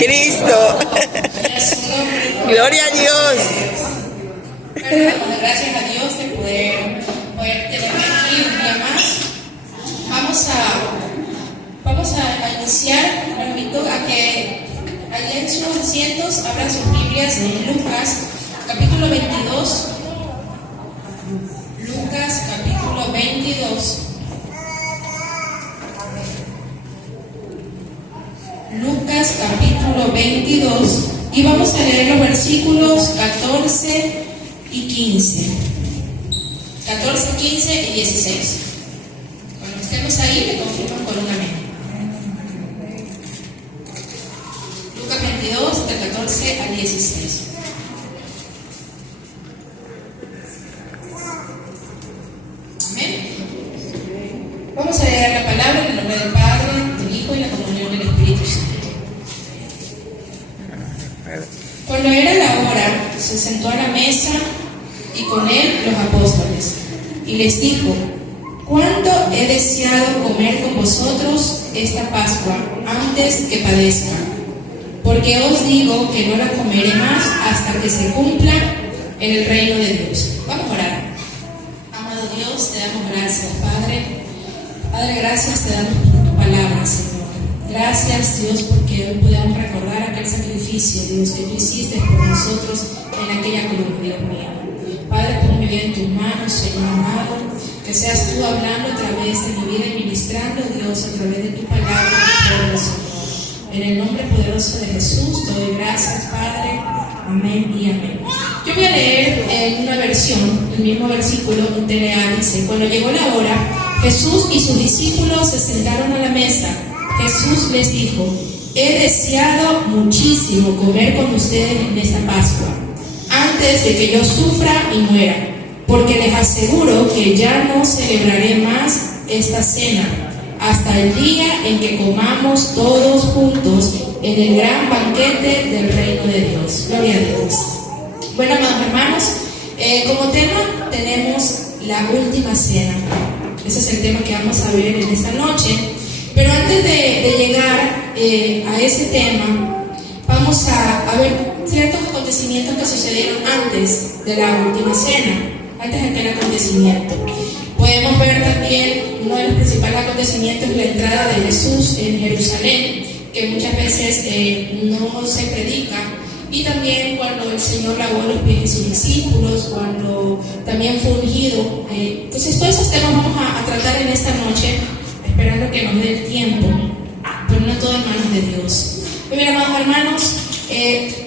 Cristo. Gloria a Dios. Gracias a Dios de poder tenerme aquí un día más. Vamos a iniciar. Los invito a que allá en sus asientos abran sus Biblias en Lucas capítulo 22. Lucas capítulo 22. Lucas capítulo 22 y vamos a leer los versículos 14 y 15. 14, 15 y 16. Cuando estemos ahí, me confirman con un amén. Lucas 22, del 14 al 16. Amén. Vamos a leer la palabra en el nombre del Padre, del Hijo y la comunión del Espíritu Santo. Cuando era la hora, se sentó a la mesa y con él los apóstoles, y les dijo: ¿Cuánto he deseado comer con vosotros esta Pascua antes que padezca? Porque os digo que no la comeré más hasta que se cumpla en el reino de Dios. Vamos a orar. Amado Dios, te damos gracias, Padre. Padre, gracias te damos por tu palabra, Señor. Gracias, Dios, porque hoy podemos recordar aquel sacrificio, Dios, que tú hiciste por nosotros en aquella cruz, Dios mío. Padre, pon mi vida en tus manos, Señor amado, que seas tú hablando a través de mi vida y ministrando, Dios, a través de tu palabra, tu pueblo, Señor. En el nombre poderoso de Jesús, te doy gracias, Padre. Amén y amén. Yo voy a leer en una versión, el mismo versículo, en TLA, dice: cuando llegó la hora, Jesús y sus discípulos se sentaron a la mesa. Jesús les dijo: he deseado muchísimo comer con ustedes en esta Pascua, antes de que yo sufra y muera, porque les aseguro que ya no celebraré más esta cena, hasta el día en que comamos todos juntos en el gran banquete del reino de Dios. Gloria a Dios. Bueno, amados hermanos, como tema tenemos la última cena. Ese es el tema que vamos a ver en esta noche. Pero antes de llegar a ese tema, vamos a ver ciertos acontecimientos que sucedieron antes de la última cena, antes de aquel acontecimiento. Podemos ver también uno de los principales acontecimientos, la entrada de Jesús en Jerusalén, que muchas veces no se predica, y también cuando el Señor lavó los pies de sus discípulos, cuando también fue ungido. Entonces todos esos temas vamos a tratar en esta noche, esperando que nos dé el tiempo, poniendo todo en manos de Dios. Muy bien, amados hermanos,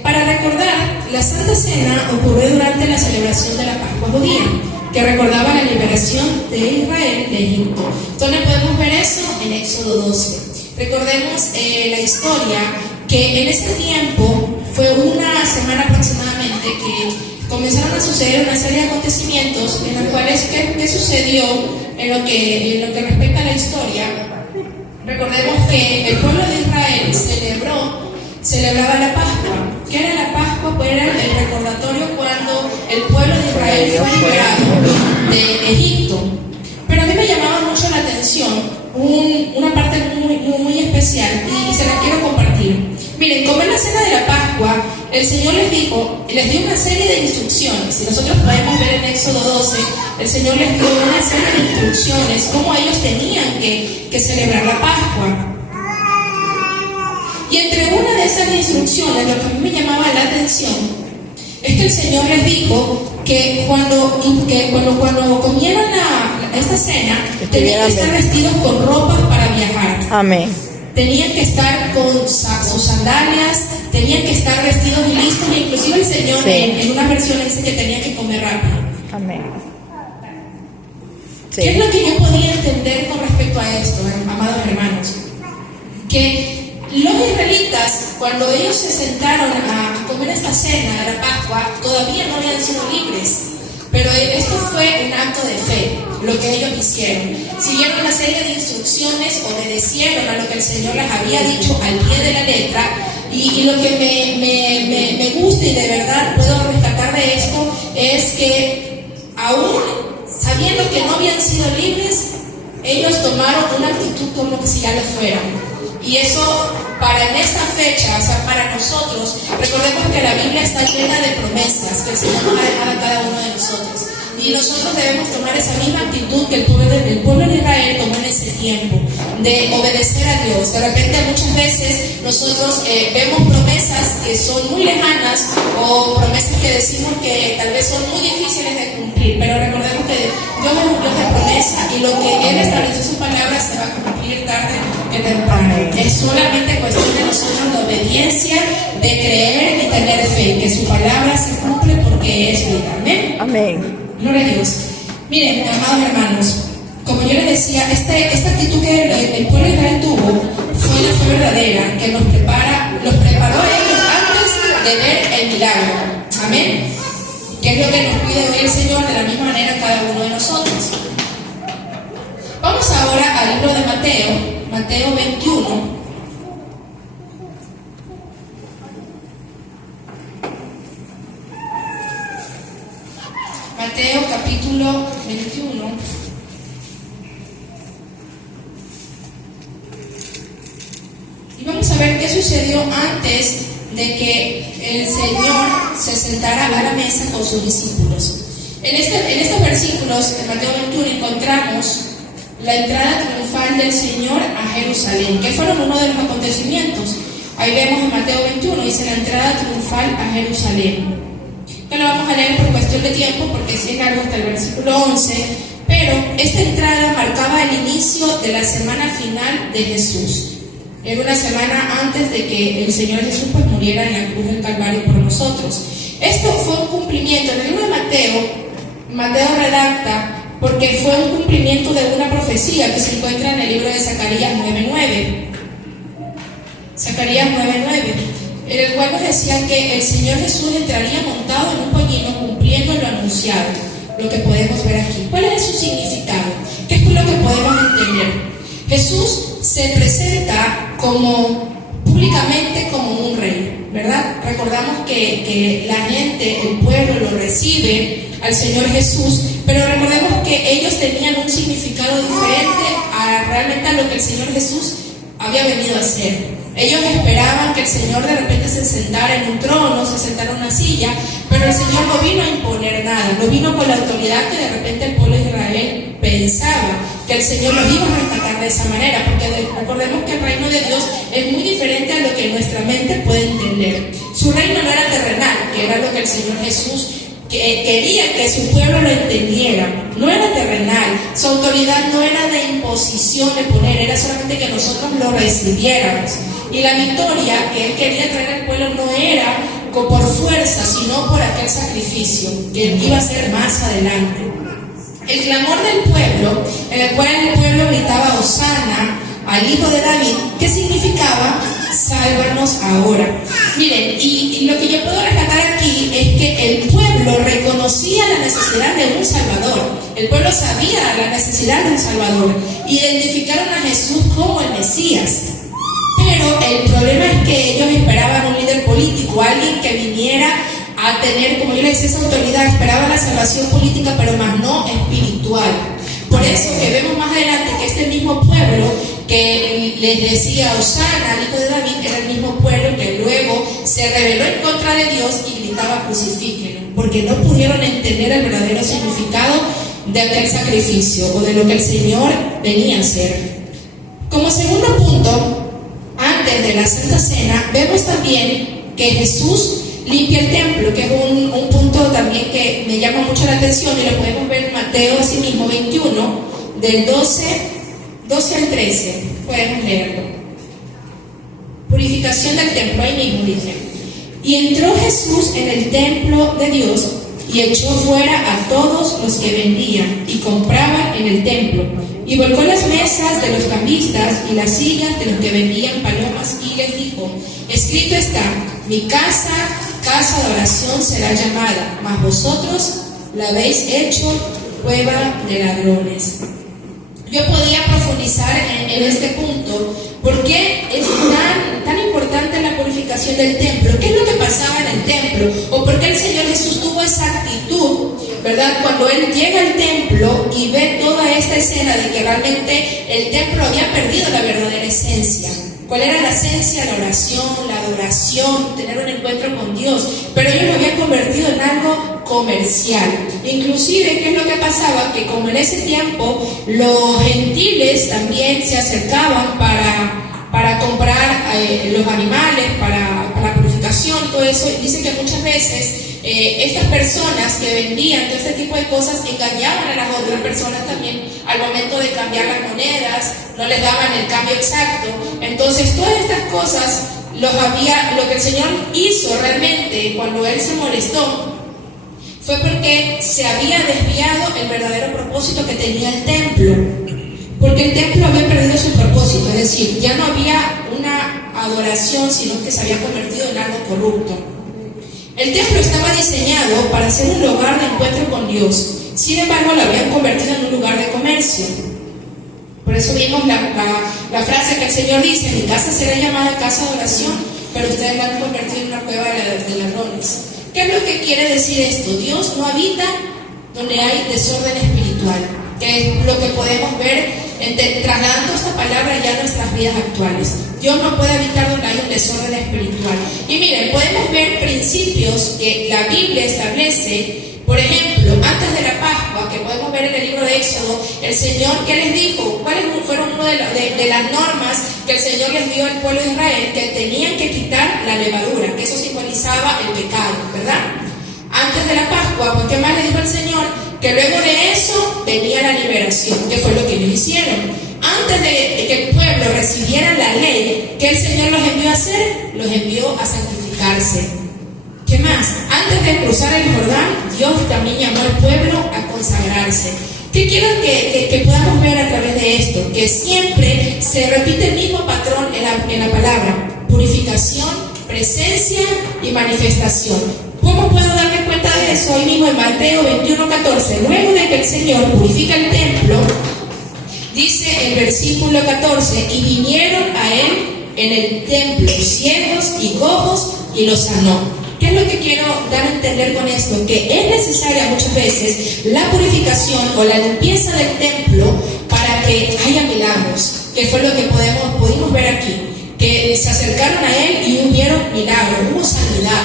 para recordar, la Santa Cena ocurrió durante la celebración de la Pascua judía, que recordaba la liberación de Israel de Egipto. ¿Dónde podemos ver eso? En Éxodo 12. Recordemos la historia, que en ese tiempo fue una semana aproximadamente que comenzaron a suceder una serie de acontecimientos en los cuales, ¿qué sucedió en lo que respecta a la historia? Recordemos que el pueblo de Israel celebraba la Pascua. ¿Qué era la Pascua? Pues era el recordatorio cuando el pueblo de Israel fue liberado de Egipto. Pero a mí me llamaba mucho la atención una parte muy especial y se la quiero compartir. Miren, como en la cena de la Pascua, el Señor les dio una serie de instrucciones. Si nosotros podemos ver en Éxodo 12, el Señor les dio una serie de instrucciones, cómo ellos tenían que celebrar la Pascua. Y entre una de esas instrucciones, lo que a mí me llamaba la atención, es que el Señor les dijo que cuando comieron esta cena, tenían que estar vestidos con ropas para viajar. Amén. Tenían que estar con sus sandalias, tenían que estar vestidos y listos, e inclusive el Señor en una versión dice que tenían que comer rápido. Amén. Sí. ¿Qué es lo que yo podía entender con respecto a esto, amados hermanos? Que los israelitas, cuando ellos se sentaron a comer esta cena de la Pascua, todavía no habían sido libres. Pero esto fue un acto de fe, lo que ellos hicieron. Siguieron una serie de instrucciones, obedecieron a lo que el Señor les había dicho al pie de la letra. Y lo que me gusta y de verdad puedo rescatar de esto es que aún sabiendo que no habían sido libres, ellos tomaron una actitud como que si ya lo fueran. Y eso para en esta fecha, o sea, para nosotros, recordemos que la Biblia está llena de promesas que el Señor nos ha dejado a cada uno de nosotros. Y nosotros debemos tomar esa misma actitud que el pueblo de Israel tomó en ese tiempo, de obedecer a Dios. De repente muchas veces nosotros vemos promesas que son muy lejanas o promesas que decimos que tal vez son muy difíciles de cumplir, pero recordemos que Dios es un Dios de promesa y lo que Él estableció en su palabra se va a cumplir tarde que temprano. Es solamente cuestión de nosotros de obediencia, de creer y tener fe, que su palabra se cumple porque es vida. Amén. Amén. Gloria a Dios. Miren, amados hermanos, como yo les decía, esta actitud que el pueblo de Israel tuvo fue la fe verdadera, que los preparó a ellos antes de ver el milagro. Amén. Que es lo que nos pide hoy el Señor de la misma manera cada uno de nosotros. Vamos ahora al libro de Mateo 21. Mateo capítulo 21. Y vamos a ver qué sucedió antes de que el Señor se sentara a la mesa con sus discípulos. En estos versículos de Mateo 21 encontramos la entrada triunfal del Señor a Jerusalén, que fueron uno de los acontecimientos. Ahí vemos en Mateo 21, dice la entrada triunfal a Jerusalén. Que lo vamos a leer por cuestión de tiempo, porque sí es largo hasta el versículo 11, pero esta entrada marcaba el inicio de la semana final de Jesús. Era una semana antes de que el Señor Jesús pues muriera en la cruz del Calvario por nosotros. Esto fue un cumplimiento. En el libro de Mateo redacta porque fue un cumplimiento de una profecía que se encuentra en el libro de Zacarías 9:9. Zacarías 9:9. En el cual nos decía que el Señor Jesús entraría montado en un pollino cumpliendo lo anunciado, lo que podemos ver aquí. ¿Cuál es su significado? ¿Qué es lo que podemos entender? Jesús se presenta públicamente como un rey, ¿verdad? Recordamos que la gente, el pueblo lo recibe al Señor Jesús, pero recordemos que ellos tenían un significado diferente realmente a lo que el Señor Jesús había venido a hacer. Ellos esperaban que el Señor de repente se sentara en un trono, se sentara en una silla, pero el Señor no vino a imponer nada, no vino con la autoridad que de repente el pueblo de Israel pensaba que el Señor los iba a rescatar de esa manera, porque recordemos que el reino de Dios es muy diferente a lo que nuestra mente puede entender. Su reino no era terrenal, que era lo que el Señor Jesús quería que su pueblo lo entendiera. No era terrenal, su autoridad no era de imposición de poner, era solamente que nosotros lo recibiéramos. Y la victoria que él quería traer al pueblo no era por fuerza, sino por aquel sacrificio que iba a ser más adelante. El clamor del pueblo, en el cual el pueblo gritaba Hosana al Hijo de David, ¿qué significaba? Sálvanos ahora. Miren, y lo que yo puedo rescatar aquí es que el pueblo reconocía la necesidad de un Salvador. El pueblo sabía la necesidad de un Salvador. Identificaron a Jesús como el Mesías. Pero el problema es que ellos esperaban un líder político, alguien que viniera a tener, como yo les decía, esa autoridad. Esperaban la salvación política, pero más no espiritual. Por eso que vemos más adelante que este mismo pueblo que les decía Hosana al Hijo de David era el mismo pueblo que luego se rebeló en contra de Dios y gritaba crucifíquenlo, porque no pudieron entender el verdadero significado de aquel sacrificio o de lo que el Señor venía a hacer. Como segundo punto, antes de la Santa Cena, vemos también que Jesús limpia el templo, que es un punto también que me llama mucho la atención y lo podemos ver en Mateo así mismo 21, del 12 al 13, podemos leerlo. Purificación del templo, ahí mismo dice. Y entró Jesús en el templo de Dios y echó fuera a todos los que vendían y compraban en el templo, y volcó las mesas de los cambistas y las sillas de los que vendían palomas, y les dijo: escrito está, mi casa, casa de oración será llamada, mas vosotros la habéis hecho cueva de ladrones. Yo podía profundizar en este punto. ¿Por qué es tan importante la purificación del templo? ¿Qué es lo que pasaba en el templo? ¿O por qué el Señor Jesús tuvo esa actitud, verdad? Cuando Él llega al templo y ve toda esta escena de que realmente el templo había perdido la verdadera esencia. cuál era la esencia de la oración, la adoración, tener un encuentro con Dios, pero ellos lo habían convertido en algo comercial. Inclusive, ¿qué es lo que pasaba? Que como en ese tiempo los gentiles también se acercaban para comprar los animales, para la purificación, todo eso, dice que muchas veces estas personas que vendían todo este tipo de cosas engañaban a las otras personas también al momento de cambiar las monedas, no les daban el cambio exacto. Entonces todas estas cosas lo que el Señor hizo realmente cuando Él se molestó fue porque se había desviado el verdadero propósito que tenía el templo, porque el templo había perdido su propósito, es decir, ya no había una adoración, sino que se había convertido en algo corrupto. El templo estaba diseñado para ser un lugar de encuentro con Dios, sin embargo lo habían convertido en un lugar de comercio. Por eso vimos la frase que el Señor dice: mi casa será llamada casa de oración, pero ustedes la han convertido en una cueva de ladrones. ¿Qué es lo que quiere decir esto? Dios no habita donde hay desorden espiritual, que es lo que podemos ver trasladando esta palabra ya a nuestras vidas actuales. Dios no puede habitar donde hay un desorden espiritual. Y miren, podemos ver principios que la Biblia establece. Por ejemplo, antes de la Pascua, que podemos ver en el libro de Éxodo, el Señor, ¿qué les dijo? ¿Cuáles fueron una de las normas que el Señor les dio al pueblo de Israel? Que tenían que quitar la levadura, que eso simbolizaba el pecado, ¿verdad? Antes de la Pascua, pues ¿qué más le dijo el Señor? Que luego de eso venía la liberación, que fue lo que ellos hicieron. Antes de que el pueblo recibiera la ley, ¿qué el Señor los envió a hacer? Los envió a santificarse. ¿Qué más? Antes de cruzar el Jordán, Dios también llamó al pueblo a consagrarse. ¿Qué quiero que podamos ver a través de esto? Que siempre se repite el mismo patrón en la palabra: purificación, presencia y manifestación. ¿Cómo puedo darme cuenta de eso? Hoy mismo en Mateo 21:14, luego de que el Señor purifica el templo, dice el versículo 14: y vinieron a Él en el templo ciegos y cojos y los sanó. ¿Qué es lo que quiero dar a entender con esto? Que es necesaria muchas veces la purificación o la limpieza del templo para que haya milagros, que fue lo que pudimos ver aquí, que se acercaron a Él y hubieron milagros, hubo sanidad,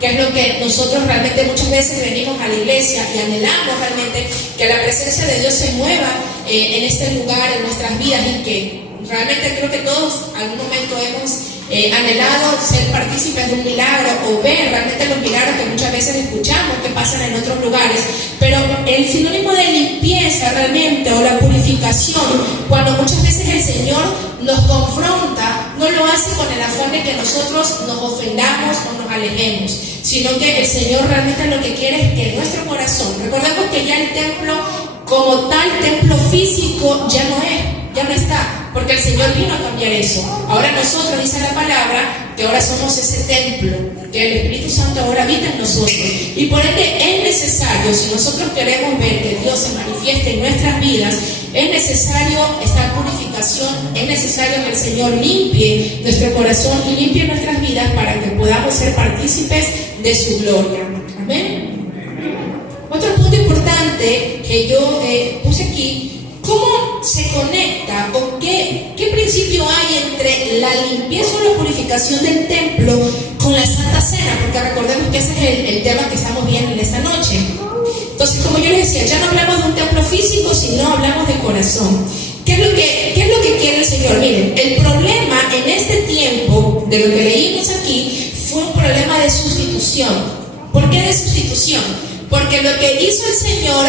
que es lo que nosotros realmente muchas veces venimos a la iglesia y anhelamos realmente que la presencia de Dios se mueva en este lugar, en nuestras vidas, y que realmente creo que todos algún momento hemos anhelado ser partícipes de un milagro o ver realmente los milagros que muchas veces escuchamos que pasan en otros lugares, pero el sinónimo de limpieza realmente o la purificación, cuando muchas veces el Señor nos confronta, no lo hace con el afán de que nosotros nos ofendamos o nos alejemos, sino que el Señor realmente lo que quiere es que nuestro corazón, recordemos que ya el templo como tal, templo físico, ya no está, porque el Señor vino a cambiar eso. Ahora nosotros, dice la palabra, que ahora somos ese templo, que el Espíritu Santo ahora habita en nosotros, y por ende es necesario, si nosotros queremos ver que Dios se manifieste en nuestras vidas, es necesario esta purificación, es necesario que el Señor limpie nuestro corazón y limpie nuestras vidas para que podamos ser partícipes de su gloria. Amén. Otro punto importante que yo puse aquí: ¿cómo se conecta o qué principio hay entre la limpieza o la purificación del templo con la Santa Cena? Porque recordemos que ese es el tema que estamos viendo en esta noche. Entonces, como yo les decía, ya no hablamos de un templo físico, sino hablamos de corazón. ¿Qué es lo que quiere el Señor? Miren, el problema en este tiempo, de lo que leímos aquí, fue un problema de sustitución. ¿Por qué de sustitución? Porque lo que hizo el Señor,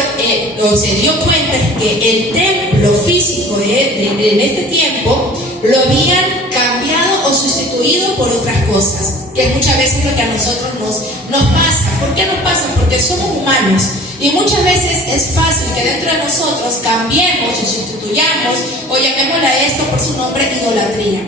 o se dio cuenta, es que el templo físico en este tiempo lo habían cambiado o sustituido por otras cosas, que muchas veces lo que a nosotros nos pasa. ¿Por qué nos pasa? Porque somos humanos y muchas veces es fácil que dentro de nosotros cambiemos o sustituyamos o llamémosle a esto por su nombre, idolatría,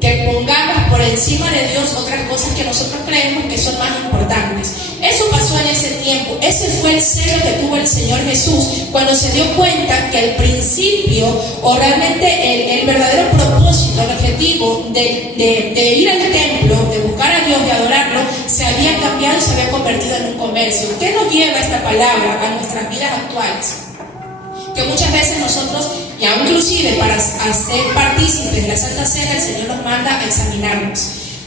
que pongamos por encima de Dios otras cosas que nosotros creemos que son más importantes. Eso pasó en ese tiempo. Ese fue el celo que tuvo el Señor Jesús cuando se dio cuenta que el principio o realmente el verdadero propósito, el objetivo de ir al templo, de buscar a Dios, de adorarlo, se había cambiado y se había convertido en un comercio. ¿Qué nos lleva esta palabra a nuestras vidas actuales? Que muchas veces nosotros, y aún inclusive para ser partícipes de la Santa Cena, el Señor nos manda a examinarnos.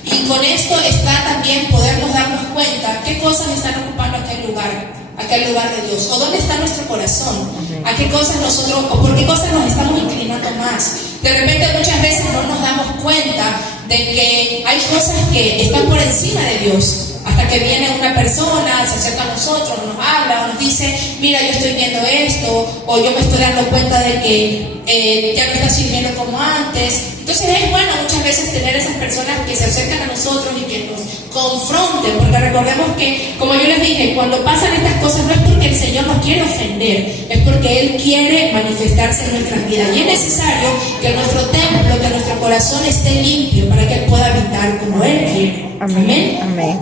Y con esto está también podernos darnos cuenta qué cosas están ocupando aquel lugar de Dios, o dónde está nuestro corazón, a qué cosas nosotros, o por qué cosas nos estamos inclinando más. De repente muchas veces no nos damos cuenta de que hay cosas que están por encima de Dios, hasta que viene una persona, se acerca a nosotros, nos habla o nos dice, mira, yo estoy viendo esto, o yo me estoy dando cuenta de que ya no está sirviendo como antes. Entonces es bueno muchas veces tener esas personas que se acercan a nosotros y que nos confronten, porque recordemos que, como yo les dije, cuando pasan estas cosas no es porque el Señor nos quiere ofender, es porque Él quiere manifestarse en nuestras vidas. Y es necesario que nuestro templo, que nuestro corazón esté limpio para que Él pueda habitar como Él quiere. Amén. Amén.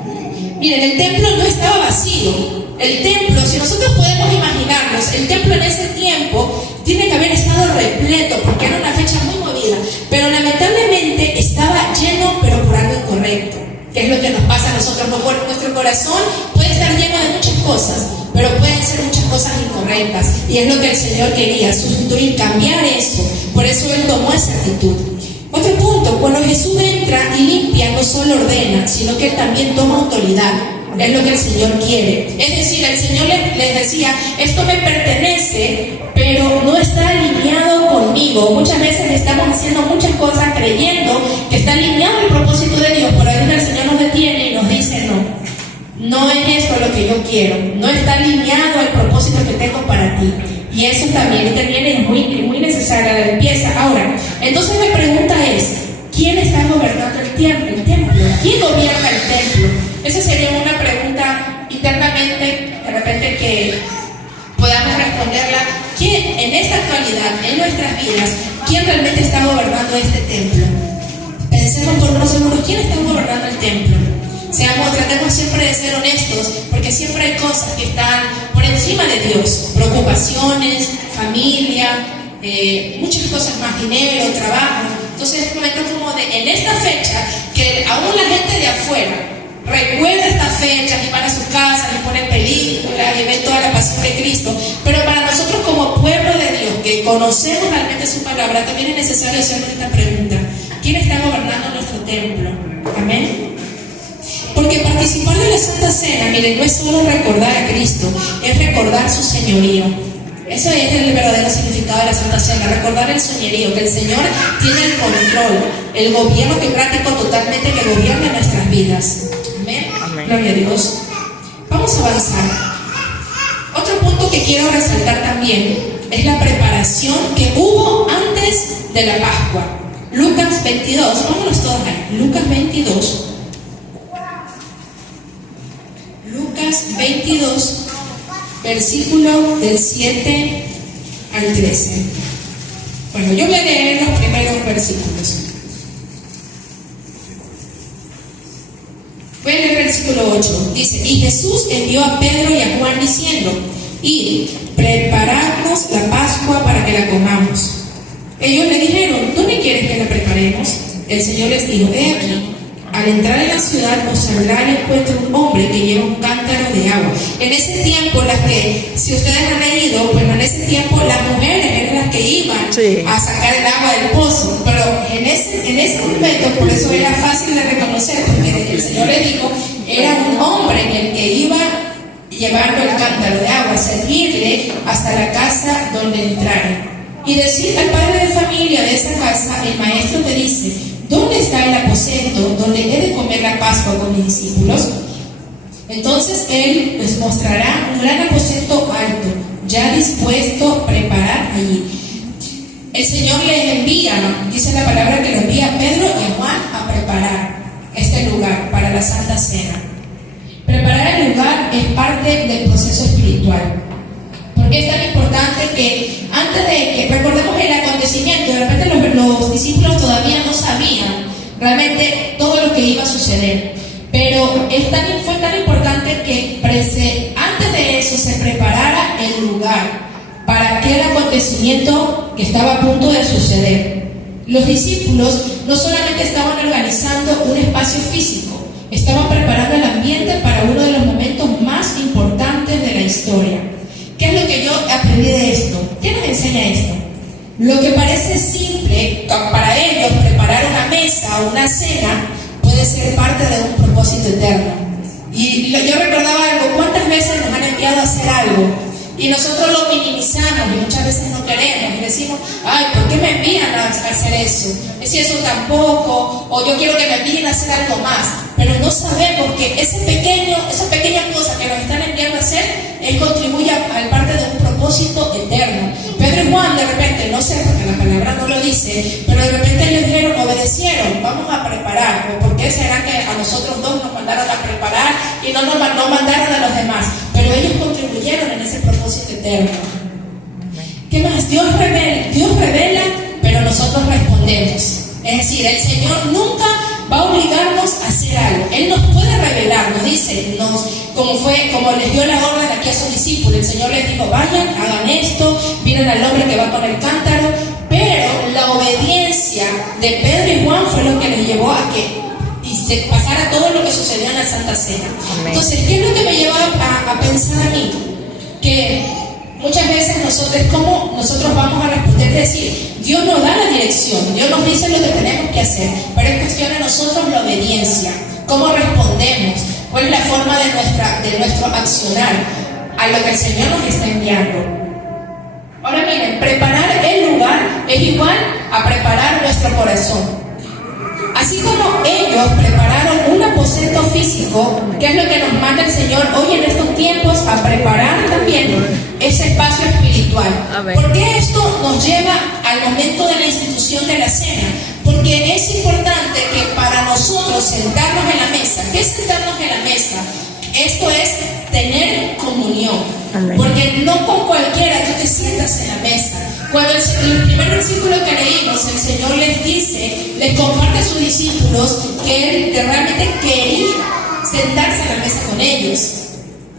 Miren, el templo no estaba vacío. El templo, si nosotros podemos imaginarnos, el templo en ese tiempo tiene que haber estado repleto, porque era una fecha muy movida, pero lamentablemente estaba lleno, pero por algo incorrecto, que es lo que nos pasa a nosotros. Nuestro corazón puede estar lleno de muchas cosas, pero pueden ser muchas cosas incorrectas, y es lo que el Señor quería, sustituir, cambiar eso. Por eso Él tomó esa actitud. Otro punto, cuando Jesús entra y limpia, no solo ordena, sino que Él también toma autoridad. Es lo que el Señor quiere. Es decir, el Señor les decía, esto me pertenece, pero no está alineado conmigo. Muchas veces estamos haciendo muchas cosas creyendo que está alineado el propósito de Dios, pero ahí el Señor nos detiene y nos dice, no es esto lo que yo quiero, no está alineado el propósito que tengo para ti. Y eso también es muy necesaria la limpieza. Ahora, entonces la pregunta es, ¿quién está gobernando el templo? ¿Quién gobierna el templo? Esa sería una pregunta internamente, de repente, que podamos responderla. ¿Quién en esta actualidad, en nuestras vidas, quién realmente está gobernando este templo? Pensemos por unos segundos, ¿quién está gobernando el templo? Tratemos siempre de ser honestos, porque siempre hay cosas que están por encima de Dios, preocupaciones, familia, muchas cosas más, dinero, trabajo. Entonces es momento como en esta fecha, que aún la gente de afuera recuerda estas fechas y van a sus casas y ponen películas y ven toda la pasión de Cristo, pero para nosotros como pueblo de Dios, que conocemos realmente su palabra, también es necesario hacernos esta pregunta: ¿quién está gobernando nuestro templo? Amén. Porque participar de la Santa Cena, miren, no es solo recordar a Cristo, es recordar su señorío. Eso es el verdadero significado de la Santa Cena, recordar el señorío, que el Señor tiene el control, el gobierno teocrático totalmente que gobierna nuestras vidas. Amén. Amén. Gloria a Dios. Vamos a avanzar. Otro punto que quiero resaltar también es la preparación que hubo antes de la Pascua. Lucas 22, vámonos todos ahí. Lucas 22. Lucas 22, versículo del 7 al 13. Bueno, yo voy a leer los primeros versículos. Voy a leer el versículo 8. Dice: y Jesús envió a Pedro y a Juan diciendo: id, preparadnos la Pascua para que la comamos. Ellos le dijeron: ¿dónde quieres que la preparemos? El Señor les dijo: he aquí, al entrar en la ciudad os saldrá al encuentro un hombre que lleva un cántaro de agua. En ese tiempo, si ustedes han leído, bueno, en ese tiempo las mujeres eran las que iban a sacar el agua del pozo, pero en ese momento, por eso era fácil de reconocer, porque el Señor le dijo, era un hombre en el que iba llevando el cántaro de agua, servirle hasta la casa donde entraran. Y decir al padre de familia de esa casa: el maestro te dice, ¿dónde está el aposento donde he de comer la Pascua con mis discípulos? Entonces él les mostrará un gran aposento alto, ya dispuesto a preparar allí. El Señor les envía, dice la palabra que lo envía a Pedro y a Juan a preparar este lugar para la Santa Cena. Preparar el lugar es parte del proceso espiritual. Porque es tan importante que antes de que recordemos el acontecimiento, de repente los discípulos todavía no sabían realmente todo lo que iba a suceder. Pero fue tan importante que antes de eso se preparara el lugar para aquel acontecimiento que estaba a punto de suceder. Los discípulos no solamente estaban organizando un espacio físico, estaban preparando el ambiente para uno de los momentos más importantes de la historia. ¿Qué es lo que yo aprendí de esto? ¿Qué nos enseña esto? Lo que parece simple para ellos, preparar una mesa o una cena, puede ser parte de un propósito eterno. Y yo recordaba algo: ¿cuántas veces nos han enviado a hacer algo? Y nosotros lo minimizamos y muchas veces no queremos y decimos: ay, ¿por qué me envían a hacer eso? Es si eso tampoco, o yo quiero que me envíen a hacer algo más. Pero no sabemos que esa pequeña cosa que nos están enviando a hacer, Él contribuye al parte de un propósito eterno. Pedro y Juan de repente, no sé porque la palabra no lo dice, pero de repente ellos dijeron, obedecieron, vamos a preparar. ¿O por qué será que a nosotros dos nos mandaron a preparar y no mandaron a los demás? Pero ellos contribuyeron en ese propósito eterno. ¿Qué más? Dios revela, pero nosotros respondemos. Es decir, el Señor nunca va a obligarnos a hacer algo. Él nos puede revelar, nos dice, como les dio la orden aquí a sus discípulos. El Señor les dijo: vayan, hagan esto, miren al hombre que va con el cántaro. Pero la obediencia de Pedro y Juan fue lo que les llevó a que pasara todo lo que sucedió en la Santa Cena. Amén. Entonces, ¿qué es lo que me lleva a pensar a mí? Que muchas veces ¿cómo nosotros vamos a responder? Es decir, Dios nos da la dirección, Dios nos dice lo que tenemos que hacer, pero es cuestión de nosotros la obediencia. ¿Cómo respondemos? ¿Cuál es la forma de nuestro accionar a lo que el Señor nos está enviando? Ahora miren, preparar el lugar es igual a preparar nuestro corazón. Así como ellos prepararon un aposento físico, que es lo que nos manda el Señor hoy en estos tiempos, a preparar también ese espacio espiritual. ¿Por qué esto nos lleva al momento de la institución de la cena? Porque es importante que para nosotros sentarnos en la mesa. ¿Qué es sentarnos en la mesa? Esto es tener comunión. Amén. Porque no con cualquiera tú te sientas en la mesa. Cuando el primer versículo que leímos, el Señor les comparte a sus discípulos que Él realmente quería sentarse a la mesa con ellos.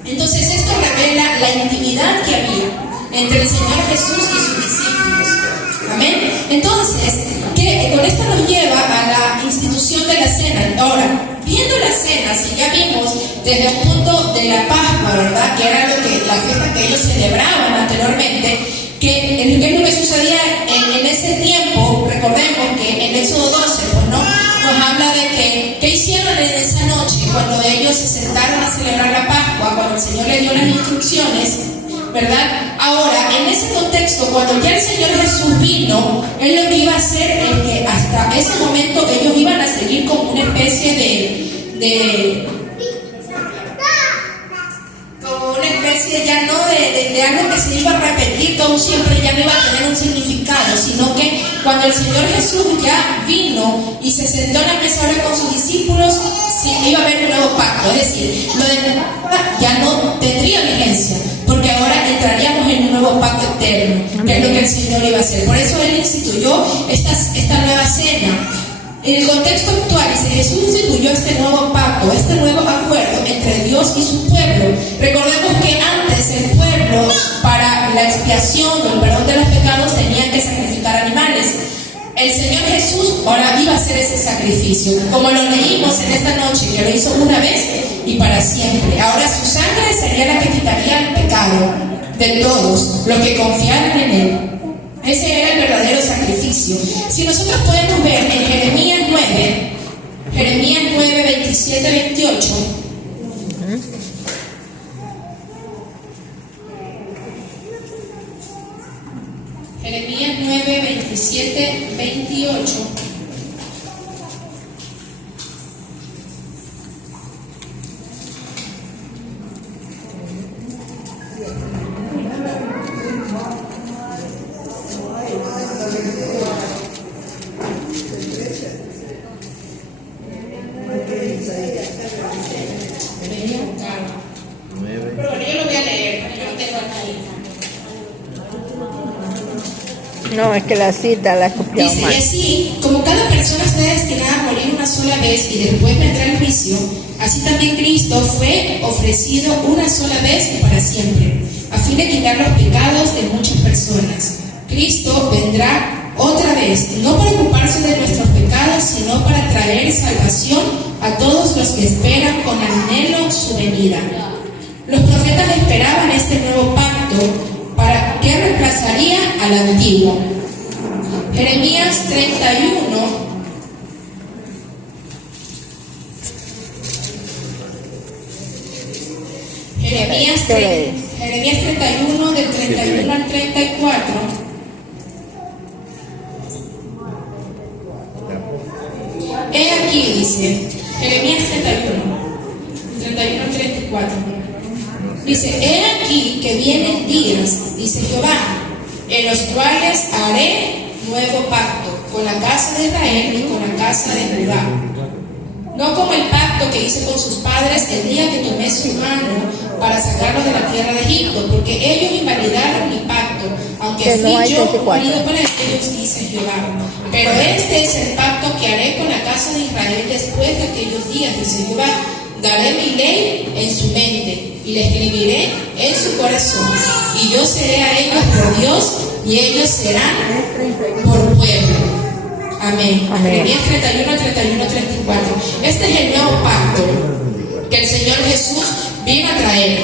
Entonces esto revela la intimidad que había entre el Señor Jesús y sus discípulos. Amén. Entonces, con esto nos lleva a la institución de la cena. Ahora, viendo la cena, si ya vimos desde el punto de la Pascua, ¿verdad? Que era la fiesta que ellos celebraban anteriormente. ¿Qué es lo que sucedía en ese tiempo? Recordemos que en Éxodo 12, pues no, nos habla de qué hicieron en esa noche cuando ellos se sentaron a celebrar la Pascua, cuando el Señor les dio las instrucciones, ¿verdad? Ahora, en ese contexto, cuando ya el Señor Jesús vino, Él lo que iba a hacer es que hasta ese momento ellos iban a seguir como una especie ya no de algo que se iba a repetir todo siempre, ya no iba a tener un significado, sino que cuando el Señor Jesús ya vino y se sentó en la mesa ahora con sus discípulos, sí, iba a haber un nuevo pacto. Es decir, lo de ya no tendría vigencia, porque ahora entraríamos en un nuevo pacto eterno. Amén. Que es lo que el Señor iba a hacer. Por eso Él instituyó esta nueva cena. En el contexto actual, Jesús instituyó este nuevo pacto, este nuevo acuerdo entre Dios y su pueblo. Recordemos que antes el pueblo, para la expiación o el perdón de los pecados, tenía que sacrificar animales. El Señor Jesús ahora iba a hacer ese sacrificio, como lo leímos en esta noche, que lo hizo una vez y para siempre. Ahora su sangre sería la que quitaría el pecado de todos los que confiaran en Él. Ese era el verdadero sacrificio. Si nosotros podemos ver en Jeremías 9, 27, 28. Jeremías 9, 27, 28. Pero bueno, yo lo voy a leer, yo lo tengo aquí. No, es que la cita la he copiado dice, mal. Y así, como cada persona está destinada a morir una sola vez y después vendrá el juicio, así también Cristo fue ofrecido una sola vez y para siempre, a fin de quitar los pecados de muchas personas. Cristo vendrá otra vez, no para ocuparse de nuestros pecados, sino para traer salvación a todos los que esperan con anhelo su venida. Los profetas esperaban este nuevo pacto para que reemplazaría al antiguo. Jeremías 31. Jeremías 31, del 31 al 34. He aquí, dice, Jeremías 31 al 34. Dice, he aquí que vienen días, dice Jehová, en los cuales haré nuevo pacto con la casa de Israel y con la casa de Judá. No como el pacto que hice con sus padres el día que tomé su mano para sacarlos de la tierra de Egipto, porque ellos invalidaron mi pacto, aunque fui yo marido para ellos, dice Jehová. Pero este es el pacto que haré con la casa de Israel después de aquellos días, dice Jehová. Daré mi ley en su mente y la escribiré en su corazón, y yo seré a ellos por Dios y ellos serán por pueblo. Amén. Jeremías 31, 34. Este es el nuevo pacto que el Señor Jesús vino a traer.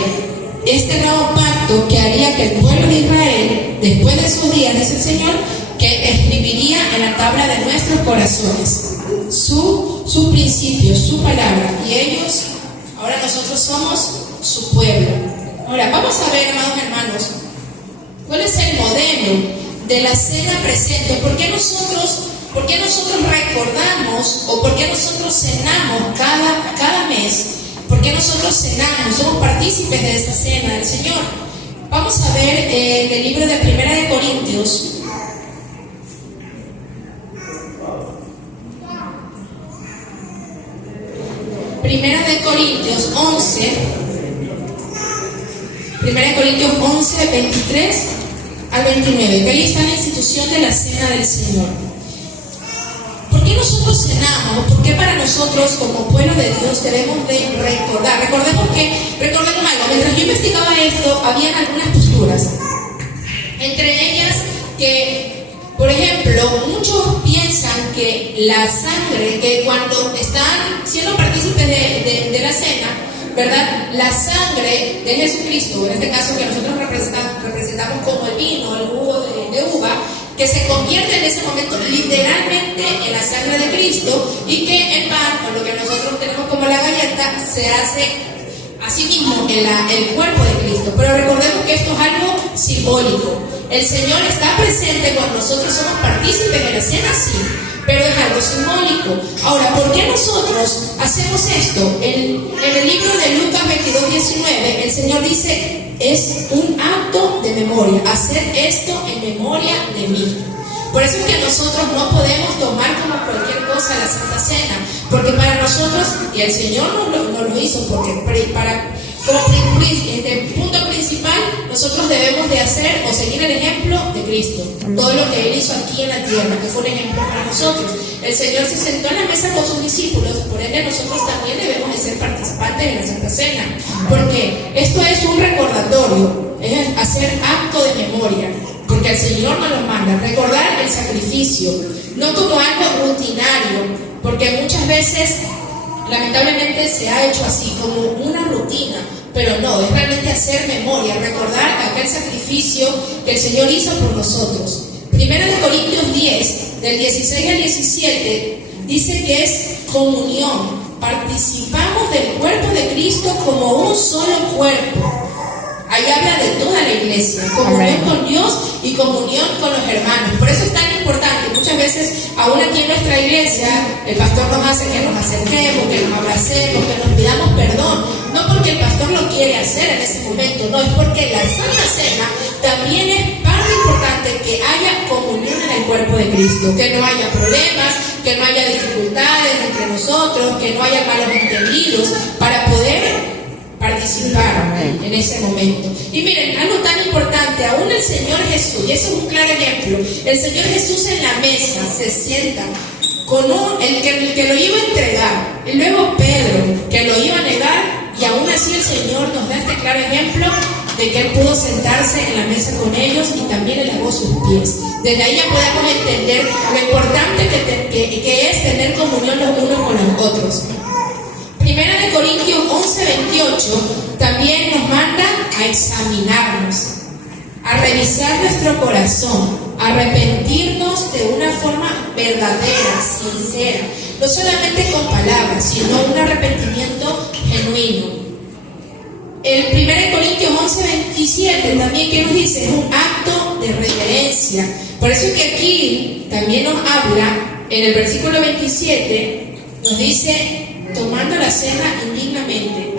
Este nuevo pacto que haría que el pueblo de Israel, después de esos días, dice el Señor, que escribiría en la tabla de nuestros corazones sus principios, su palabra, y ellos, ahora nosotros somos su pueblo. Ahora vamos a ver, amados hermanos, cuál es el modelo de la cena presente. ¿Por qué nosotros recordamos, o por qué nosotros cenamos cada mes? ¿Por qué nosotros cenamos? Somos partícipes de esta cena del Señor. Vamos a ver el libro de Primera de Corintios. Primera de Corintios 11. Primera de Corintios 11, 23 al 29. Que ahí está la institución de la cena del Señor. ¿Por qué nosotros cenamos? ¿Por qué para nosotros como pueblo de Dios debemos de recordar? Recordemos algo. Mientras yo investigaba esto, habían algunas posturas. Entre ellas que, por ejemplo, muchos piensan que la sangre, que cuando están siendo partícipes de la cena, ¿verdad? La sangre de Jesucristo, en este caso que nosotros representamos como el vino, el jugo de uva, que se convierte en ese momento literalmente en la sangre de Cristo, y que el pan, o lo que nosotros tenemos como la galleta, se hace así mismo el cuerpo de Cristo. Pero recordemos que esto es algo simbólico. El Señor está presente cuando nosotros somos partícipes de la cena, sí, pero es algo simbólico. Ahora, ¿por qué nosotros hacemos esto? En el libro de Lucas 22, 19, el Señor dice, es un acto de memoria, hacer esto en memoria de mí. Por eso es que nosotros no podemos tomar como cualquier cosa la Santa Cena, porque para nosotros, y el Señor nos lo hizo, porque como punto principal, nosotros debemos de hacer o seguir el ejemplo de Cristo. Todo lo que Él hizo aquí en la tierra, que fue un ejemplo para nosotros. El Señor se sentó en la mesa con sus discípulos, por ende nosotros también debemos de ser participantes de la Santa Cena, porque esto es un recordatorio, es hacer acto de memoria, porque el Señor nos lo manda, recordar el sacrificio, no como algo rutinario, porque muchas veces lamentablemente se ha hecho así, como una rutina, pero no, es realmente hacer memoria, recordar aquel sacrificio que el Señor hizo por nosotros. Primera de Corintios 10, del 16 al 17, dice que es comunión, participamos del cuerpo de Cristo como un solo cuerpo. Ahí habla de toda la iglesia, comunión con Dios y comunión con los hermanos. Por eso es tan importante. Muchas veces, aún aquí en nuestra iglesia, el pastor nos hace que nos acerquemos, que nos abracemos, que nos pidamos perdón. No porque el pastor lo quiere hacer en ese momento, no, es porque la Santa Cena también es parte importante que haya comunión en el cuerpo de Cristo, que no haya problemas, que no haya dificultades entre nosotros, que no haya malos entendidos, para poder participar en ese momento. Y miren, algo tan importante, aún el Señor Jesús, y eso es un claro ejemplo, el Señor Jesús en la mesa se sienta con el que lo iba a entregar, y luego Pedro, que lo iba a negar, y aún así el Señor nos da este claro ejemplo de que Él pudo sentarse en la mesa con ellos y también le lavó sus pies. Desde ahí ya podemos entender lo importante que es tener comunión los unos con los otros. Primera de Corintios 11, 28 también nos manda a examinarnos, a revisar nuestro corazón, arrepentirnos de una forma verdadera, sincera, no solamente con palabras, sino un arrepentimiento genuino. El 1 Corintios 11:27 también que nos dice es un acto de reverencia. Por eso es que aquí también nos habla, en el versículo 27, nos dice, tomando la cena indignamente.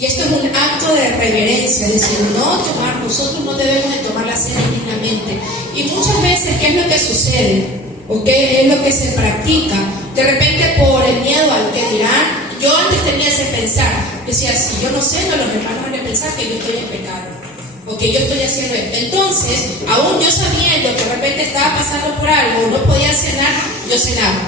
Y esto es un acto de reverencia, es decir, nosotros no debemos de tomar la cena indignamente. Y muchas veces, ¿qué es lo que sucede? ¿O qué es lo que se practica? De repente por el miedo al que dirán. Yo antes tenía ese pensar, decía, si yo no sé, no los hermanos van a pensar que yo estoy en pecado, o que yo estoy haciendo esto. Entonces, aún yo sabiendo que de repente estaba pasando por algo, no podía cenar, yo cenaba.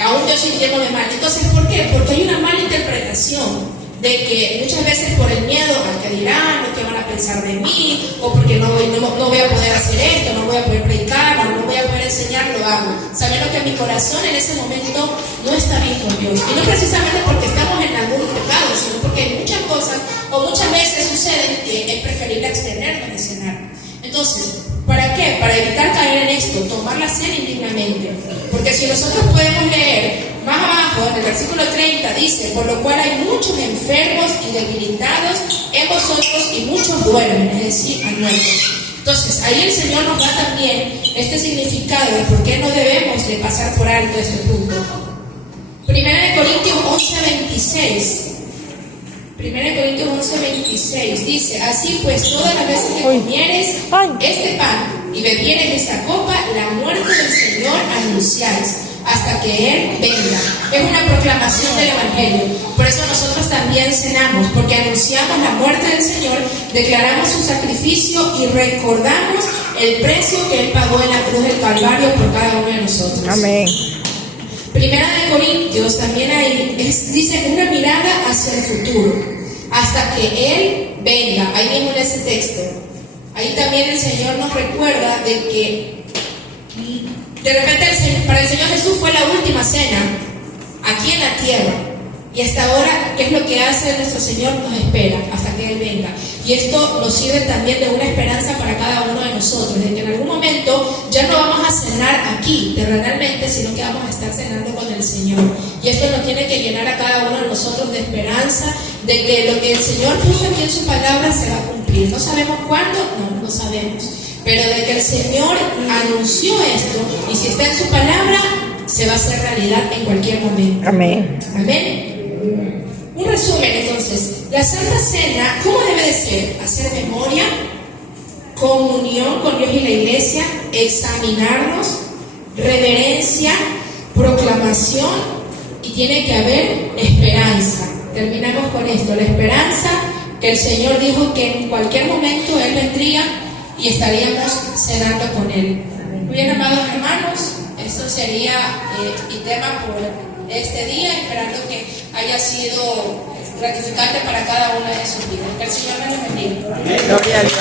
Aún yo sintiéndome mal. Entonces, ¿por qué? Porque hay una mala interpretación de que muchas veces por el miedo al que dirán, o que van a pensar de mí, o porque no voy a poder hacer esto, no voy a poder predicar, o no voy a poder enseñar, lo hago. Sabiendo que mi corazón en ese momento no está bien con Dios. Y no precisamente porque estamos en algún pecado, sino porque hay muchas cosas, o muchas veces sucede que es preferible abstenerme de cenar. Entonces, ¿para qué? Para evitar caer en esto, tomar la cena indignamente. Porque si nosotros podemos leer más abajo, en el versículo 30, dice, por lo cual hay muchos enfermos y debilitados en vosotros y muchos duermen, es decir, han muerto. Entonces, ahí el Señor nos da también este significado de por qué no debemos de pasar por alto este punto. 1 Corintios 11:26. 1 Corintios 11:26 dice, así pues, todas las veces que comieres este pan y bebieres esta copa, la muerte del Señor anunciáis, hasta que Él venga. Es una proclamación del Evangelio. Por eso nosotros también cenamos, porque anunciamos la muerte del Señor, declaramos su sacrificio y recordamos el precio que Él pagó en la cruz del Calvario por cada uno de nosotros. Amén. Primera de Corintios también ahí dice una mirada hacia el futuro, hasta que Él venga. Ahí mismo en ese texto. Ahí también el Señor nos recuerda de que de repente para el Señor Jesús fue la última cena aquí en la tierra. Y hasta ahora, ¿qué es lo que hace nuestro Señor? Nos espera hasta que Él venga. Y esto nos sirve también de una esperanza para cada uno de nosotros, de que en algún momento ya no vamos a cenar aquí terrenalmente, sino que vamos a estar cenando con el Señor. Y esto nos tiene que llenar a cada uno de nosotros de esperanza, de que lo que el Señor puso aquí en su palabra se va a cumplir. ¿No sabemos cuándo? No sabemos. Pero de que el Señor anunció esto, y si está en su palabra, se va a hacer realidad en cualquier momento. Amén. Amén. Un resumen entonces, la Santa Cena, ¿cómo debe de ser? Hacer memoria, comunión con Dios y la Iglesia, examinarnos, reverencia, proclamación, y tiene que haber esperanza. Terminamos con esto, la esperanza que el Señor dijo que en cualquier momento Él vendría y estaríamos cenando con Él. Muy bien, amados hermanos, esto sería mi tema por este día, esperando que haya sido gratificante para cada una de sus vidas. Que el Señor me los bendiga. Gloria a Dios.